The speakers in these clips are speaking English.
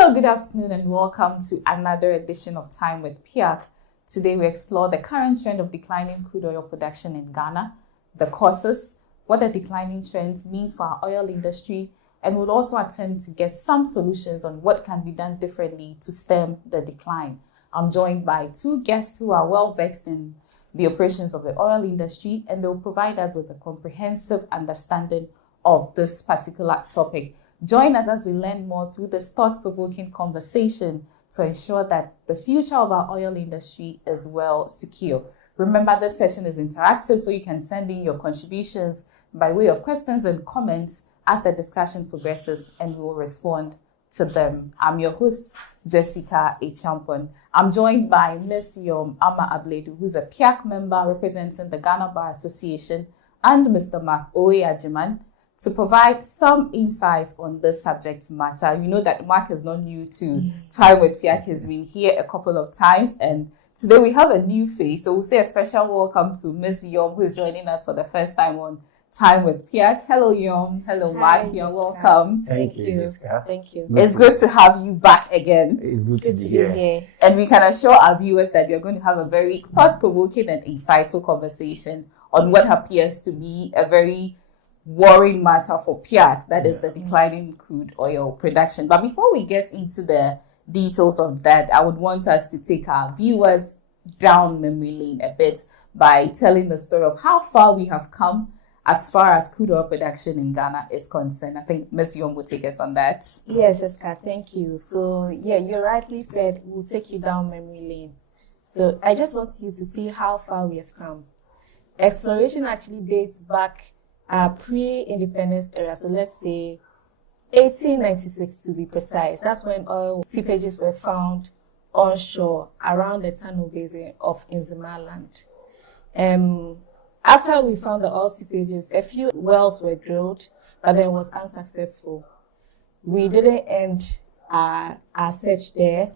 Hello, good afternoon, and welcome to another edition of Time with PIAC. Today we explore the current trend of declining crude oil production in Ghana, the causes, what the declining trends means for our oil industry, and we'll also attempt to get some solutions on what can be done differently to stem the decline. I'm joined by two guests who are well versed in the operations of the oil industry, and they'll provide us with a comprehensive understanding of this particular topic. Join us as we learn more through this thought-provoking conversation to ensure that the future of our oil industry is well secure. Remember, this session is interactive, so you can send in your contributions by way of questions and comments as the discussion progresses, and we will respond to them. I'm your host, Jessica Echampon. I'm joined by Ms. Yom Ama Abledu, who's a PIAC member representing the Ghana Bar Association, and Mr. Mark Oyeajiman, to provide some insights on this subject matter. You know that Mark is not new to Time with PIAC. He's been here a couple of times, and today we have a new face. So we'll say a special welcome to Ms. Yom, who is joining us for the first time on Time with PIAC. Hello, Yom. Hello, Mark. Hi, You're welcome. Thank you, Jessica. Thank you. It's good to have you back again. It's good to be here. And we can assure our viewers that we are going to have a very thought-provoking and insightful conversation on what appears to be a very worrying matter for PIAC, that is the declining crude oil production. But before we get into the details of that, I would want us to take our viewers down memory lane a bit by telling the story of how far we have come as far as crude oil production in Ghana is concerned. I think Ms. Yom will take us on that. Yes, Jessica, thank you. So, you rightly said we'll take you down memory lane. So, I just want you to see how far we have come. Exploration actually dates back pre-independence era. So, let's say 1896 to be precise. That's when oil seepages were found onshore around the Tano Basin of Nzimaland. After we found the oil seepages, a few wells were drilled, but then it was unsuccessful. We didn't end our search there.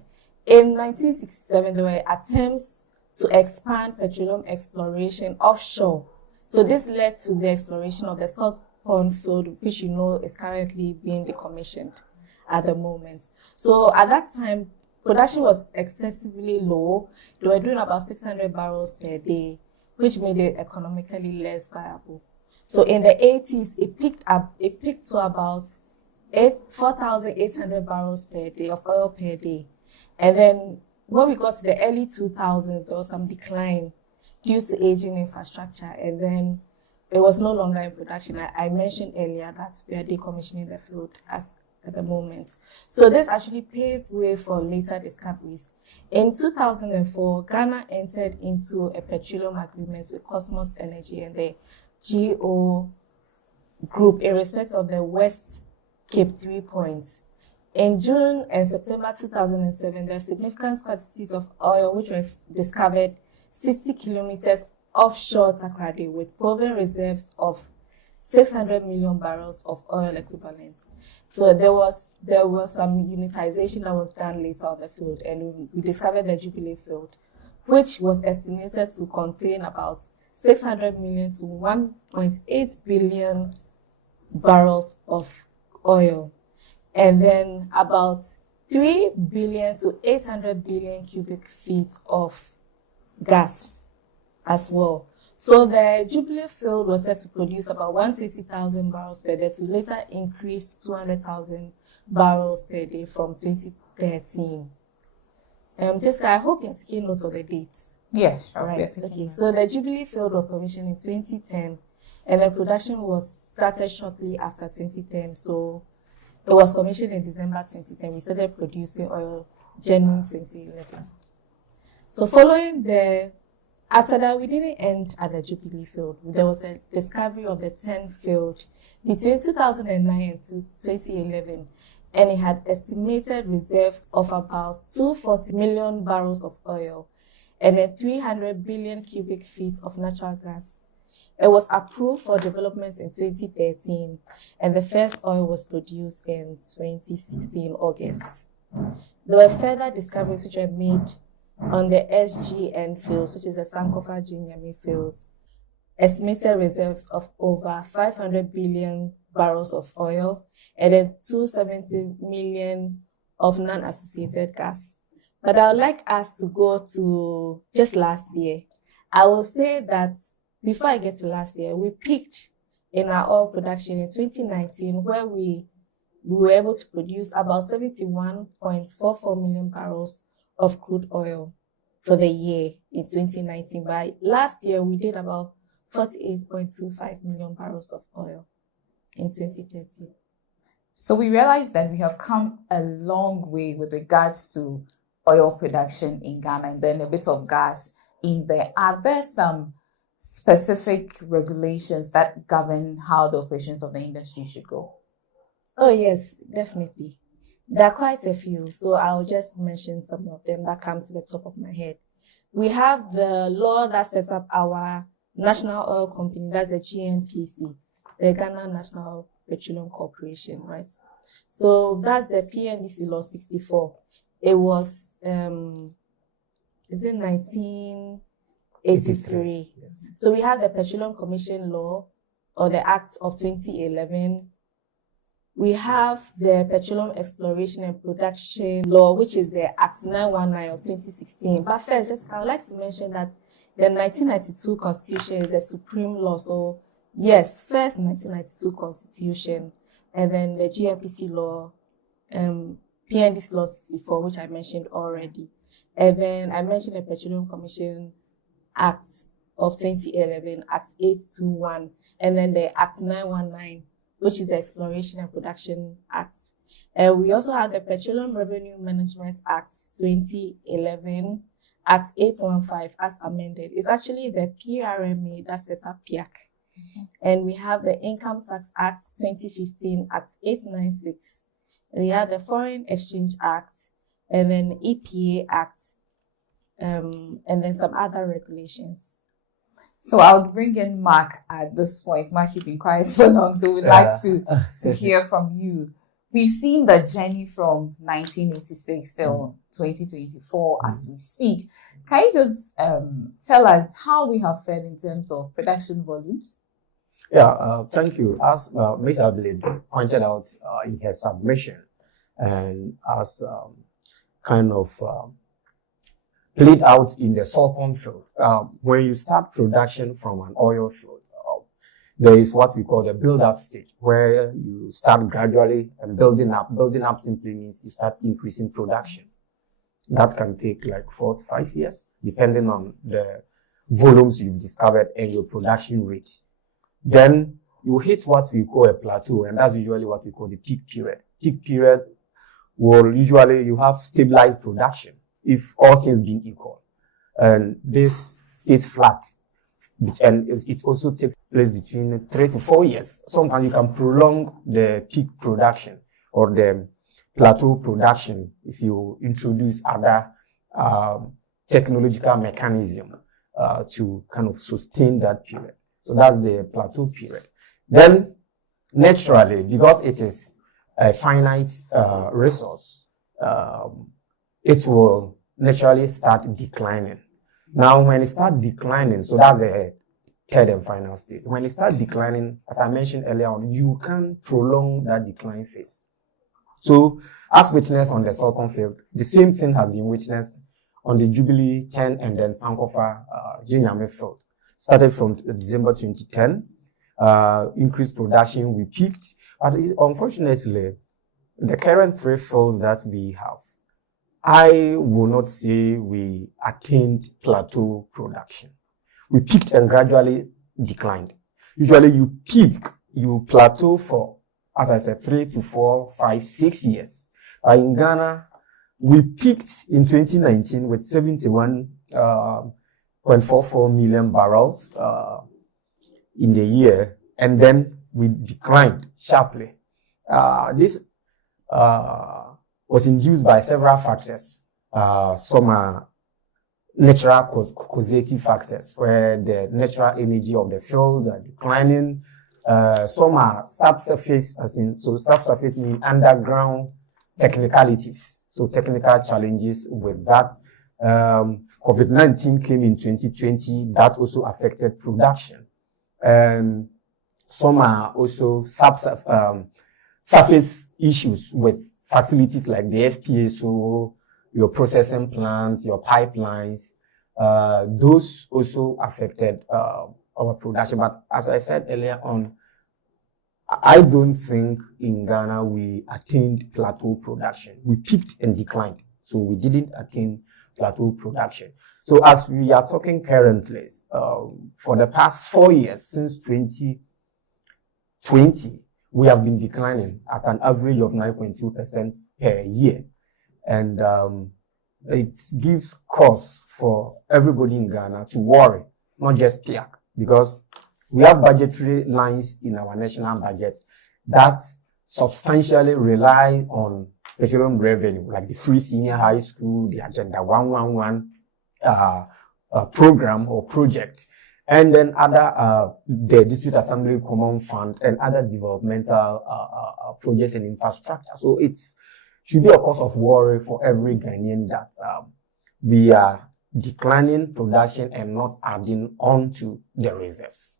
In 1967, there were attempts to expand petroleum exploration offshore. So this led to the exploration of the Salt Pond field, which you know is currently being decommissioned at the moment. So at that time, production was excessively low. They were doing about 600 barrels per day, which made it economically less viable. So in the 80s, it peaked to about 4,800 barrels per day of oil per day. And then when we got to the early 2000s, there was some decline due to aging infrastructure, and then it was no longer in production. I mentioned earlier that we are decommissioning the field at the moment. So this actually paved way for later discoveries. In 2004, Ghana entered into a petroleum agreement with Cosmos Energy and the GO Group in respect of the West Cape 3 points. In June and September 2007, there are significant quantities of oil which were discovered 60 kilometers offshore Takrady with proven reserves of 600 million barrels of oil equivalent. So there was some unitization that was done later on the field, and we discovered the Jubilee field, which was estimated to contain about 600 million to 1.8 billion barrels of oil, and then about 3 billion to 800 billion cubic feet of gas as well. So the Jubilee field was set to produce about 120,000 barrels per day to later increase to 200,000 barrels per day from 2013. Jessica, I hope you're taking notes of the dates. Yes, sure. Right. Okay. So the Jubilee field was commissioned in 2010, and the production was started shortly after 2010. So it was commissioned in December 2010. We started producing oil January 2011. So after that, we didn't end at the Jubilee field. There was a discovery of the 10 field between 2009 and 2011, and it had estimated reserves of about 240 million barrels of oil and then 300 billion cubic feet of natural gas. It was approved for development in 2013, and the first oil was produced in 2016, August. There were further discoveries which were made on the SGN fields, which is the Sankofa Jinyami field, estimated reserves of over 500 billion barrels of oil and then 270 million of non-associated gas. But I would like us to go to just last year. I will say that before I get to last year, we peaked in our oil production in 2019, where we were able to produce about 71.44 million barrels of crude oil for the year in 2019. By last year, we did about 48.25 million barrels of oil in 2030. So we realized that we have come a long way with regards to oil production in Ghana, and then a bit of gas in there. Are there some specific regulations that govern how the operations of the industry should go? Oh, yes, definitely. There are quite a few, so I'll just mention some of them that come to the top of my head. We have the law that sets up our national oil company, that's the GNPC, the Ghana National Petroleum Corporation, right? So that's the PNDC Law 64. It was, is it 1983? Yes. So we have the Petroleum Commission Law, or the Act of 2011. We have the Petroleum Exploration and Production Law, which is the Act 919 of 2016. But first, I would like to mention that the 1992 Constitution is the supreme law. So yes, first 1992 Constitution, and then the GNPC Law, PNDC Law 64, which I mentioned already. And then I mentioned the Petroleum Commission Act of 2011, Act 821, and then the Act 919, which is the Exploration and Production Act. And we also have the Petroleum Revenue Management Act 2011, Act 815 as amended. It's actually the PRMA that set up PIAC. And we have the Income Tax Act 2015, Act 896. And we have the Foreign Exchange Act, and then EPA Act, and then some other regulations. So I'll bring in Mark at this point. Mark, you've been quiet so long, so we'd like to hear from you. We've seen the journey from 1986 till 2024 as we speak. Can you just tell us how we have fared in terms of production volumes? Yeah, thank you. As Ms. Abdul pointed out in her submission, and as kind of played out in the Sulcon field, when you start production from an oil field, there is what we call the build-up stage, where you start gradually and building up. Building up simply means you start increasing production. That can take like 4 to 5 years, depending on the volumes you've discovered and your production rates. Then you hit what we call a plateau, and that's usually what we call the peak period. Peak period will usually, you have stabilized production if all things being equal. And this stays flat. And it also takes place between 3 to 4 years. Sometimes you can prolong the peak production or the plateau production if you introduce other technological mechanism to kind of sustain that period. So that's the plateau period. Then naturally, because it is a finite resource, it will naturally start declining. Now, when it starts declining, so that's the third and final stage. When it starts declining, as I mentioned earlier on, you can prolong that decline phase. So, as witnessed on the Sulcon field, the same thing has been witnessed on the Jubilee 10 and then Sankofa Jinyame field. Started from December 2010, increased production, we peaked. But unfortunately, the current 3 fields that we have, I will not say we attained plateau production. We peaked and gradually declined. Usually you peak, you plateau for, as I said, 3 to 4, 5, 6 years. In Ghana, we peaked in 2019 with 71.44 million barrels in the year, and then we declined sharply. This was induced by several factors. Some are natural causative factors, where the natural energy of the field are declining. Some are subsurface, subsurface means underground technicalities. So technical challenges with that. COVID-19 came in 2020, that also affected production. Some are also surface issues with facilities like the FPSO, your processing plants, your pipelines, those also affected our production. But as I said earlier on, I don't think in Ghana we attained plateau production. We peaked and declined. So we didn't attain plateau production. So as we are talking currently, for the past 4 years, since 2020, we have been declining at an average of 9.2% per year. And it gives cause for everybody in Ghana to worry, not just PIAC, because we have budgetary lines in our national budget that substantially rely on petroleum revenue, like the free senior high school, the Agenda 111 program or project, and then other the District Assembly Common Fund and other developmental projects and infrastructure. So it should be a cause of worry for every Ghanaian that we are declining production and not adding on to the reserves.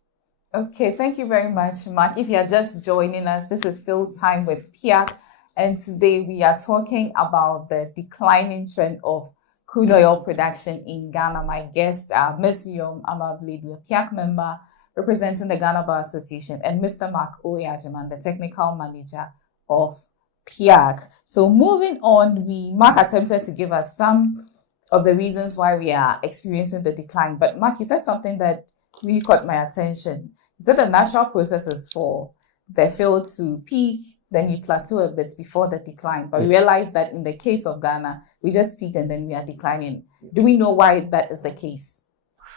Okay, thank you very much, Mark. If you are just joining us, this is still Time with PIAC, and today we are talking about the declining trend of crude oil production in Ghana. My guest, Ms. Yom Amavledu, a PIAC member representing the Ghana Bar Association, and Mr. Mark Oyajiman, the technical manager of PIAC. So moving on, Mark attempted to give us some of the reasons why we are experiencing the decline. But Mark, you said something that really caught my attention. You said the natural process is for the field to peak, then you plateau a bit before the decline. But we realize that in the case of Ghana, we just peaked and then we are declining. Do we know why that is the case?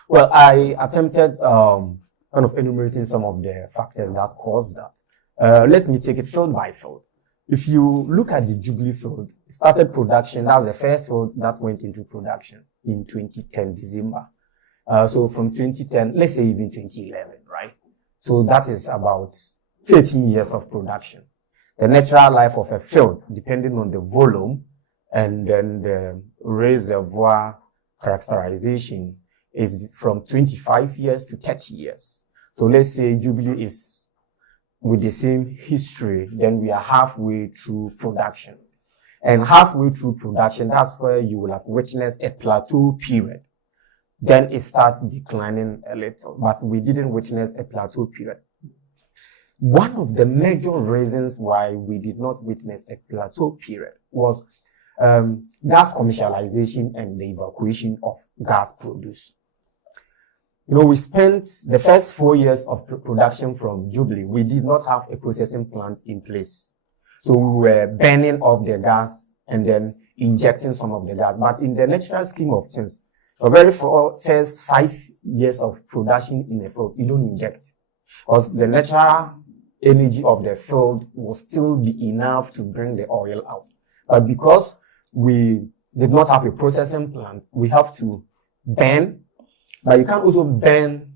Well, I attempted kind of enumerating some of the factors that caused that. Let me take it field by field. If you look at the Jubilee field, it started production. That was the first field that went into production in 2010, December. So from 2010, let's say even 2011, right? So that is about 13 years of production. The natural life of a field, depending on the volume and then the reservoir characterization, is from 25 years to 30 years. So let's say Jubilee is with the same history, then we are halfway through production. And halfway through production, that's where you will have witnessed a plateau period. Then it starts declining a little, but we didn't witness a plateau period. One of the major reasons why we did not witness a plateau period was gas commercialization and the evacuation of gas produce. You know, we spent the first 4 years of production from Jubilee. We did not have a processing plant in place. So we were burning off the gas and then injecting some of the gas. But in the natural scheme of things, the very first 5 years of production in a field, you don't inject. Because the natural energy of the field will still be enough to bring the oil out. But because we did not have a processing plant, we have to burn. But you can also burn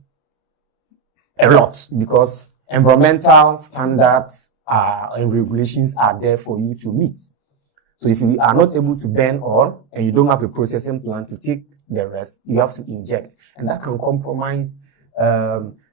a lot because environmental standards and regulations are there for you to meet. So if you are not able to burn all and you don't have a processing plant to take the rest, you have to inject. And that can compromise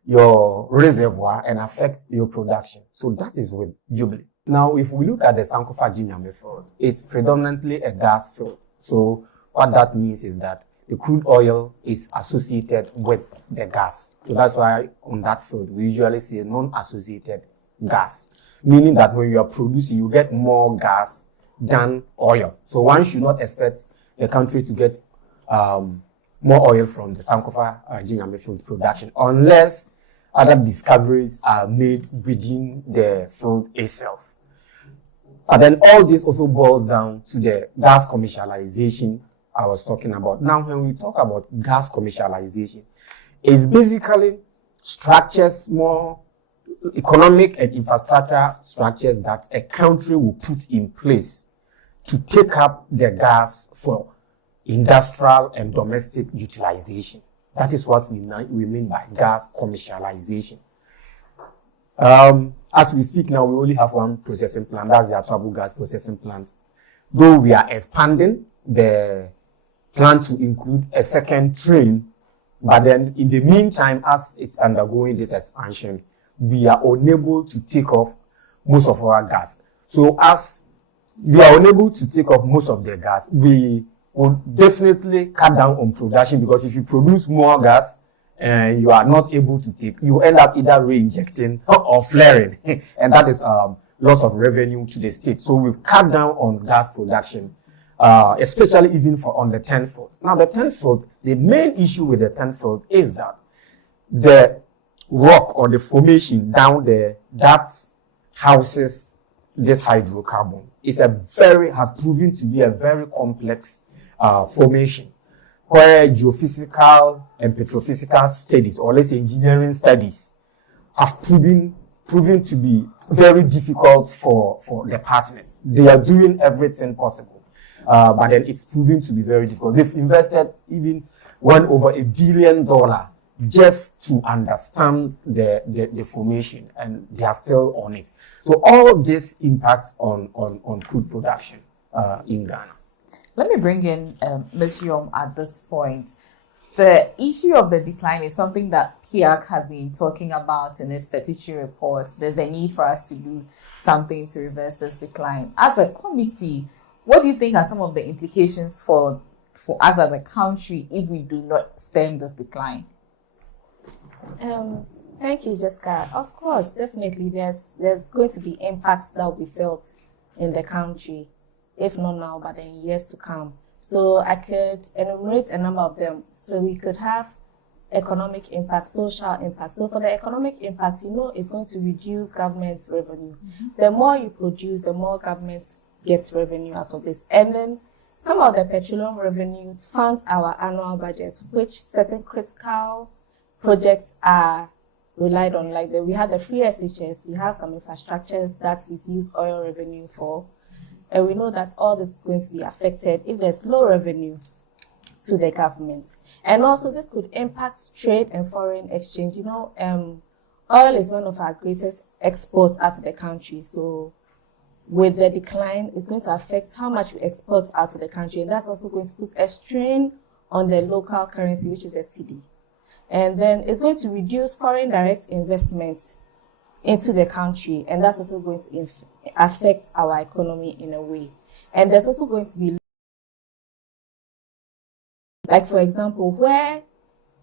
your reservoir and affect your production. So that is with Jubilee. Now, if we look at the Sankofa Ginyame field, it's predominantly a gas field. So what that means is that the crude oil is associated with the gas. So that's why on that field, we usually see a non-associated gas, meaning that when you are producing, you get more gas than oil. So one should not expect the country to get more oil from the Sankofa Ginyame field production unless other discoveries are made within the field itself. And then all this also boils down to the gas commercialization I was talking about. Now, when we talk about gas commercialization, it's basically structures, more economic and infrastructure structures that a country will put in place to take up the gas for industrial and domestic utilization. That is what we mean by gas commercialization. As we speak now, we only have one processing plant. That's the Atwabu gas processing plant. Though we are expanding the plant to include a second train, but then in the meantime, as it's undergoing this expansion, we are unable to take off most of our gas. So as we are unable to take off most of the gas, we will definitely cut down on production, because if you produce more gas and you are not able to take, you end up either re-injecting or flaring, and that is loss of revenue to the state. So we've cut down on gas production, especially even for on the 10th field. Now the 10th field, the main issue with the 10th field is that the rock or the formation down there that houses this hydrocarbon has proven to be a very complex formation, where geophysical and petrophysical studies, or let's say engineering studies, have proven to be very difficult for the partners. They are doing everything possible, but then it's proven to be very difficult. They've invested even over $1 billion just to understand the formation, and they are still on it. So all this impacts on crude production in Ghana. Let me bring in Ms. Yom at this point. The issue of the decline is something that PIAC has been talking about in its statutory reports. There's a need for us to do something to reverse this decline. As a committee, what do you think are some of the implications for us as a country if we do not stem this decline? Thank you, Jessica. Of course, definitely, there's going to be impacts that will be felt in the country, if not now, but in years to come. So I could enumerate a number of them. So we could have economic impact, social impact. So for the economic impact, it's going to reduce government revenue. Mm-hmm. The more you produce, the more government gets revenue out of this. And then some of the petroleum revenues funds our annual budgets, which certain critical projects are relied on. Like we have the free SHS, we have some infrastructures that we've used oil revenue for. And we know that all this is going to be affected if there's low revenue to the government. And also this could impact trade and foreign exchange. Oil is one of our greatest exports out of the country. So with the decline, it's going to affect how much we export out of the country. And that's also going to put a strain on the local currency, which is the cedi. And then it's going to reduce foreign direct investment into the country. And that's also going to affect our economy in a way. And there's also going to be, like for example, where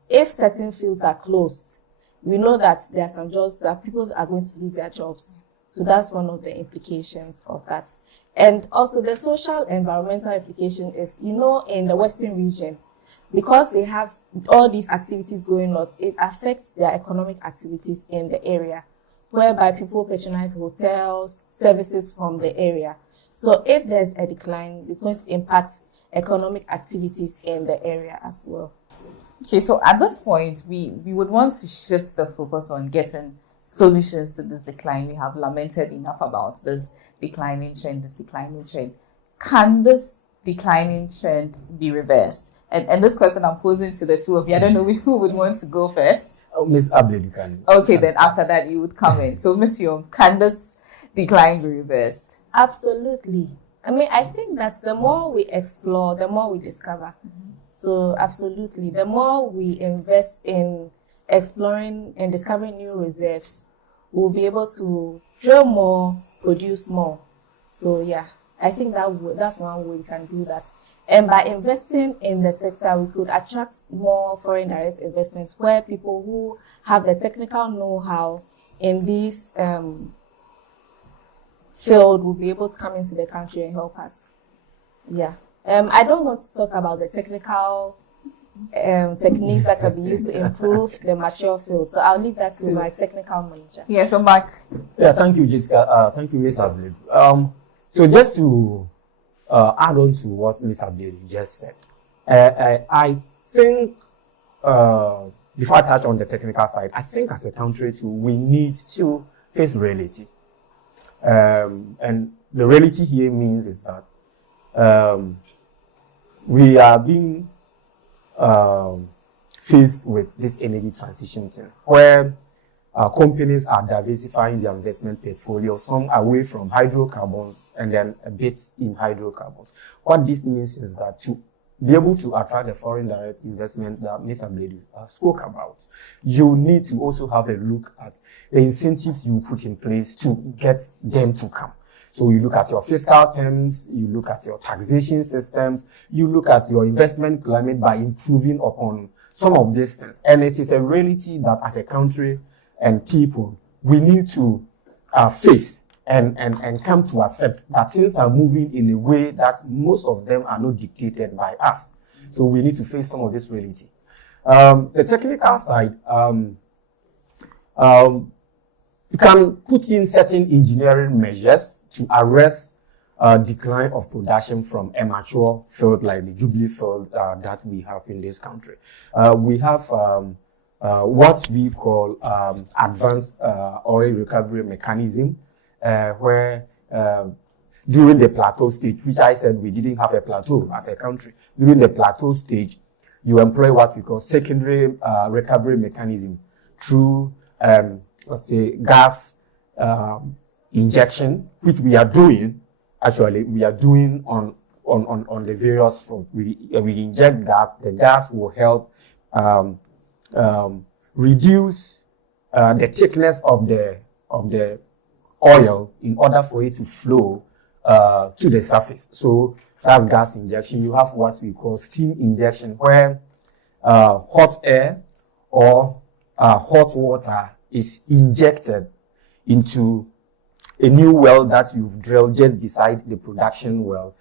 if certain fields are closed, we know that there are some jobs that people are going to lose their jobs. So that's one of the implications of that. And also the social environmental implication is, in the Western region, because they have all these activities going on, it affects their economic activities in the area, whereby people patronize hotels, services from the area. So if there's a decline, it's going to impact economic activities in the area as well. Okay, so at this point, we would want to shift the focus on getting solutions to this decline. We have lamented enough about this declining trend. Can this declining trend be reversed? And this question I'm posing to the two of you. I don't know who would want to go first. Ms. Abdul, you can. Okay, then after that you would come in. So, Ms. Yom, can this decline be reversed? Absolutely. I think that the more we explore, the more we discover. Mm-hmm. So, absolutely. The more we invest in exploring and discovering new reserves, we'll be able to drill more, produce more. So, yeah, I think that's one way we can do that. And by investing in the sector, we could attract more foreign direct investments where people who have the technical know-how in this field will be able to come into the country and help us. Yeah. I don't want to talk about the technical techniques that can be used to improve the mature field. So I'll leave that to my technical manager. Yeah, so Mark. Yeah, thank you, Jessica. Thank you, Ms. Abdul. So just to add on to what Ms. Abdul just said, I think, before I touch on the technical side, I think as a country too, we need to face reality. And the reality here means is that we are being faced with this energy transition thing, where companies are diversifying their investment portfolio, some away from hydrocarbons and then a bit in hydrocarbons. What this means is that to be able to attract the foreign direct investment that Mr. Blady spoke about, you need to also have a look at the incentives you put in place to get them to come. So you look at your fiscal terms, you look at your taxation systems, you look at your investment climate by improving upon some of these things. And it is a reality that as a country and people, we need to face and come to accept that things are moving in a way that most of them are not dictated by us. So we need to face some of this reality. The technical side, you can put in certain engineering measures to arrest decline of production from a mature field like the Jubilee field that we have in this country. We have what we call advanced oil recovery mechanism, where during the plateau stage, which I said we didn't have a plateau as a country, during the plateau stage, you employ what we call secondary recovery mechanism through, let's say, gas injection, which we are doing. Actually, we are doing on the various fronts. We inject gas. The gas will help reduce the thickness of the oil in order for it to flow to the surface. So that's gas injection. You have what we call steam injection, where hot air or hot water is injected into a new well that you've drilled just beside the production well.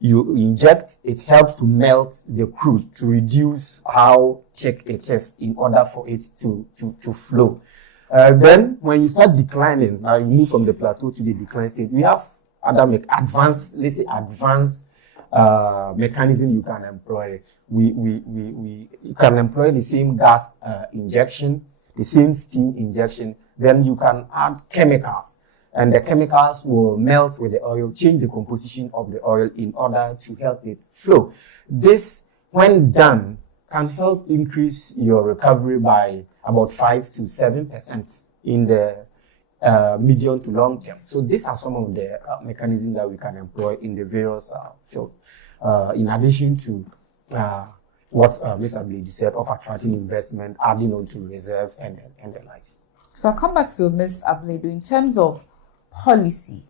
You inject, it helps to melt the crude to reduce how thick it is in order for it to flow. Then when you start declining, now you move from the plateau to the decline stage, we have other advanced mechanism you can employ. You can employ the same gas injection, the same steam injection. Then you can add chemicals, and the chemicals will melt with the oil, change the composition of the oil in order to help it flow. This, when done, can help increase your recovery by about 5 to 7% in the medium to long term. So these are some of the mechanisms that we can employ in the various fields. In addition to what Mr. Abladu said of attracting investment, adding on to reserves and the like. So I'll come back to Ms. Abladu. In terms of policy,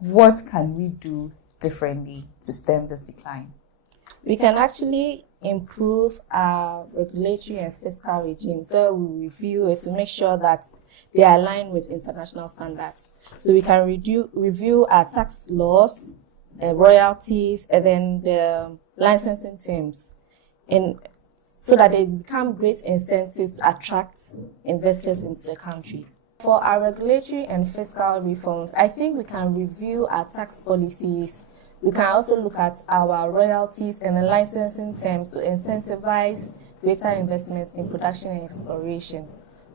what can we do differently to stem this decline? We can actually improve our regulatory and fiscal regime. So we review it to make sure that they align with international standards. So we can review our tax laws, royalties, and then the licensing terms, so that they become great incentives to attract investors into the country. For our regulatory and fiscal reforms, I think we can review our tax policies. We can also look at our royalties and the licensing terms to incentivize greater investment in production and exploration.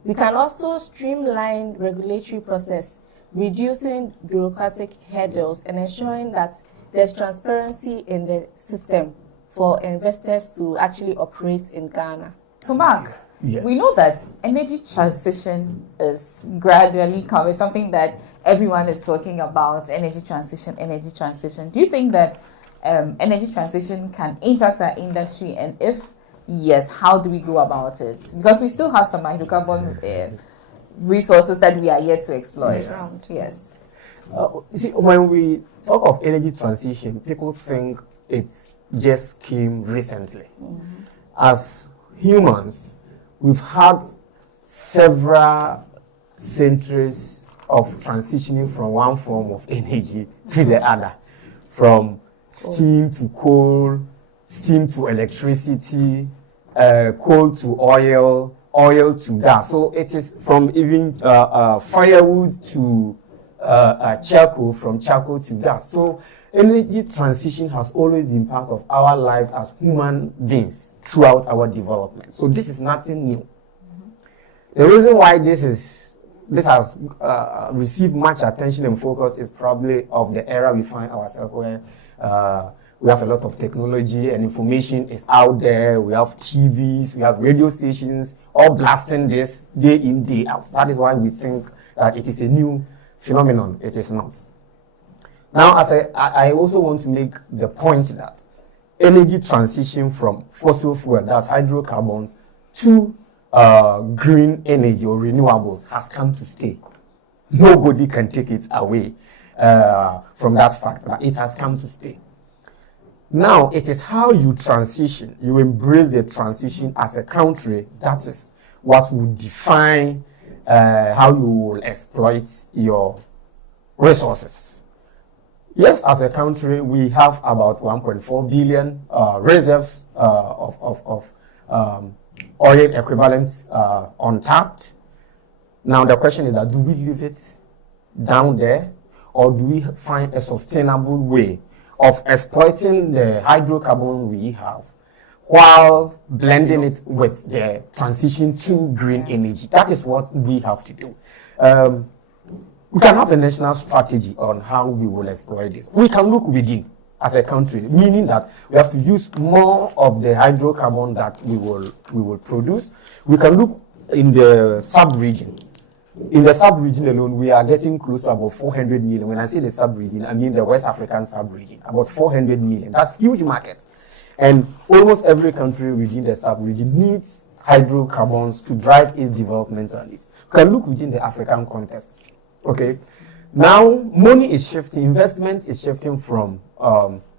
We can also streamline regulatory process, reducing bureaucratic hurdles and ensuring that there's transparency in the system for investors to actually operate in Ghana. So Mark, yes, we know that energy transition is gradually coming, something that everyone is talking about, energy transition. Do you think that energy transition can impact our industry? And if yes, how do we go about it? Because we still have some hydrocarbon resources that we are yet to exploit. Yes. You see, when we talk of energy transition, people think it just came recently. Mm-hmm. As humans, we've had several centuries of transitioning from one form of energy to the other, from steam to coal, steam to electricity, coal to oil, oil to gas. So it is from even firewood to charcoal, from charcoal to gas. So energy transition has always been part of our lives as human beings throughout our development. So this is nothing new. Mm-hmm. The reason why this has received much attention and focus is probably of the era we find ourselves, where we have a lot of technology and information is out there. We have TVs, we have radio stations, all blasting this day in, day out. That is why we think that it is a new phenomenon. It is not. Now, as I also want to make the point that energy transition from fossil fuel, that's hydrocarbons, to green energy or renewables has come to stay. Nobody can take it away. from that fact that it has come to stay. Now, it is how you transition, you embrace the transition as a country, that is what will define how you will exploit your resources. Yes, as a country, we have about 1.4 billion reserves of oil equivalents untapped. Now, the question is that do we leave it down there, or do we find a sustainable way of exploiting the hydrocarbon we have while blending it with the transition to green energy? That is what we have to do. We can have a national strategy on how we will exploit this. We can look within as a country, meaning that we have to use more of the hydrocarbon that we will produce. We can look in the sub-region. In the sub-region alone, we are getting close to about 400 million. When I say the sub-region, I mean the West African sub-region, about 400 million. That's huge markets. And almost every country within the sub-region needs hydrocarbons to drive its development on it. We can look within the African context. Okay. Now, money is shifting, investment is shifting from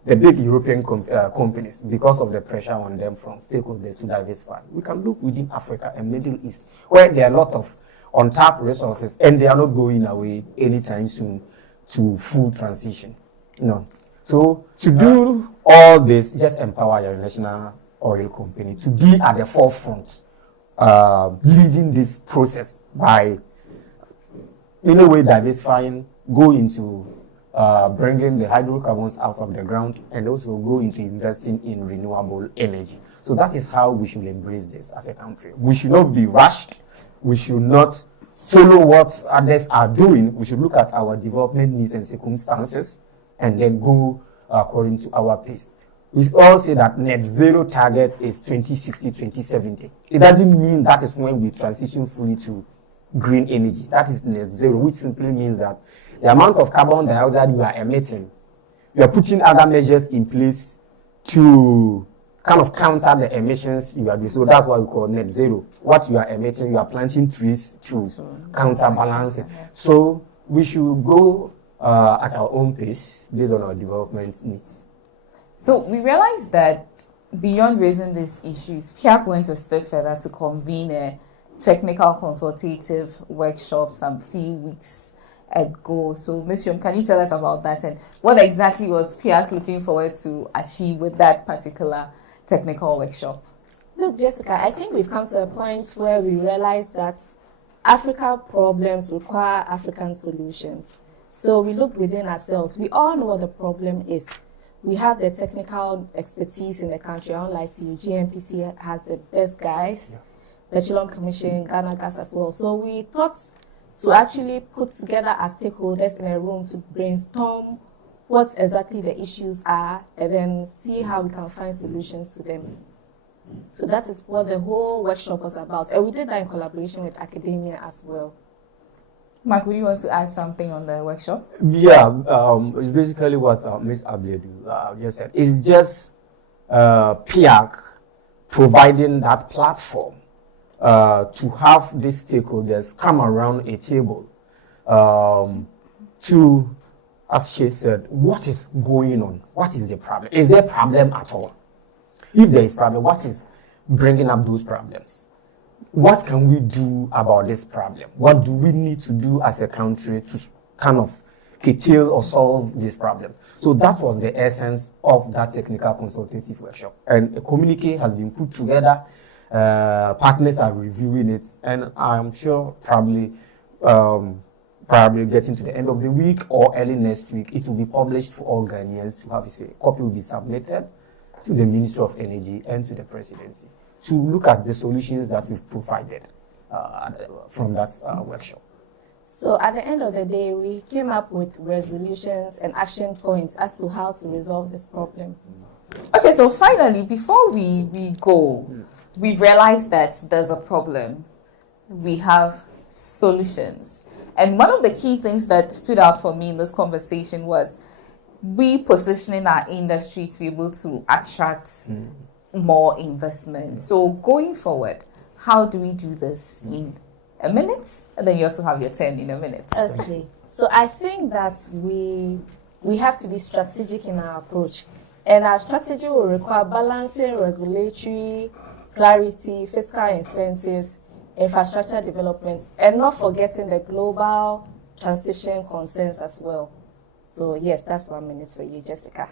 the big European companies because of the pressure on them from stakeholders to diversify. We can look within Africa and Middle East, where there are a lot of untapped resources, and they are not going away anytime soon to full transition. No. So to do all this, just empower your national oil company to be at the forefront, leading this process by, in a way, diversifying, go into bringing the hydrocarbons out of the ground, and also go into investing in renewable energy. So that is how we should embrace this as a country. We should not be rushed. We should not follow what others are doing. We should look at our development needs and circumstances and then go according to our pace. We all say that net zero target is 2060, 2070. It doesn't mean that is when we transition fully to green energy. That is net zero, which simply means that the amount of carbon dioxide you are emitting, you are putting other measures in place to kind of counter the emissions you are doing. So that's what we call net zero. What you are emitting, you are planting trees to counterbalance it. So we should go at our own pace based on our development needs. So we realized that beyond raising these issues, PIAC went a step further to convene a technical consultative workshop some few weeks ago. So Ms. Yom, can you tell us about that, and what exactly was PIAC looking forward to achieve with that particular technical workshop? Look, Jessica, I think we've come to a point where we realize that Africa problems require African solutions. So we look within ourselves. We all know what the problem is. We have the technical expertise in the country. I don't lie to you. GNPC has the best guys. Yeah. Petroleum Commission, Ghana Gas as well. So we thought to actually put together as stakeholders in a room to brainstorm what exactly the issues are, and then see how we can find solutions to them. So that is what the whole workshop was about. And we did that in collaboration with academia as well. Mark, would you want to add something on the workshop? Yeah, it's basically what Ms. Abledu just said. It's just PIAC providing that platform to have these stakeholders come around a table to, as she said, what is going on? What is the problem? Is there a problem at all? If there is a problem, what is bringing up those problems? What can we do about this problem? What do we need to do as a country to kind of curtail or solve this problem? So that was the essence of that technical consultative workshop. And a communique has been put together. Partners are reviewing it, and I'm sure probably getting to the end of the week or early next week, it will be published for all Ghanaians to have a say. Copy will be submitted to the Ministry of Energy and to the Presidency to look at the solutions that we've provided from that workshop. So at the end of the day, we came up with resolutions and action points as to how to resolve this problem. Okay, so finally, before we go, we realized that there's a problem. We have solutions. And one of the key things that stood out for me in this conversation was we positioning our industry to be able to attract more investment. So going forward, how do we do this in a minute? And then you also have your 10 in a minute. Okay. So I think that we have to be strategic in our approach. And our strategy will require balancing regulatory clarity, fiscal incentives, infrastructure development, and not forgetting the global transition concerns as well. So yes, that's 1 minute for you, Jessica.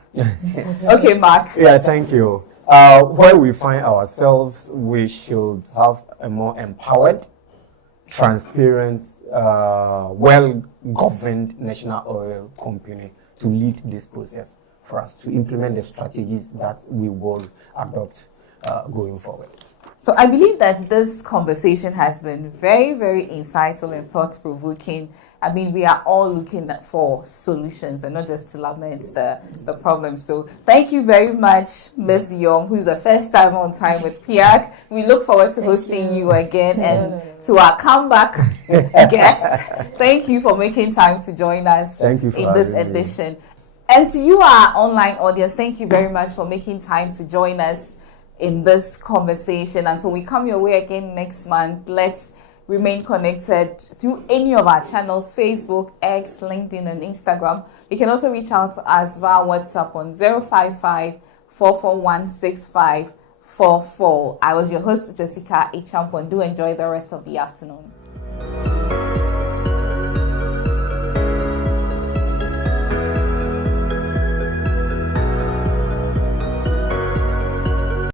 Okay, Mark. Yeah, thank you. Where we find ourselves, we should have a more empowered, transparent, well-governed national oil company to lead this process for us to implement the strategies that we will adopt going forward. So I believe that this conversation has been very, very insightful and thought-provoking. I mean, we are all looking for solutions and not just to lament the problem. So thank you very much, Ms. Yom, who's the first time on time with PIAC. We look forward to hosting you again. And to our comeback guest, thank you for making time to join us in this edition. And to you, our online audience, thank you very much for making time to join us in this conversation. Until we come your way again next month, let's remain connected through any of our channels: Facebook, X, LinkedIn, and Instagram. You can also reach out to us via WhatsApp on 055-441-6544. I was your host, Jessica Echampo, and do enjoy the rest of the afternoon.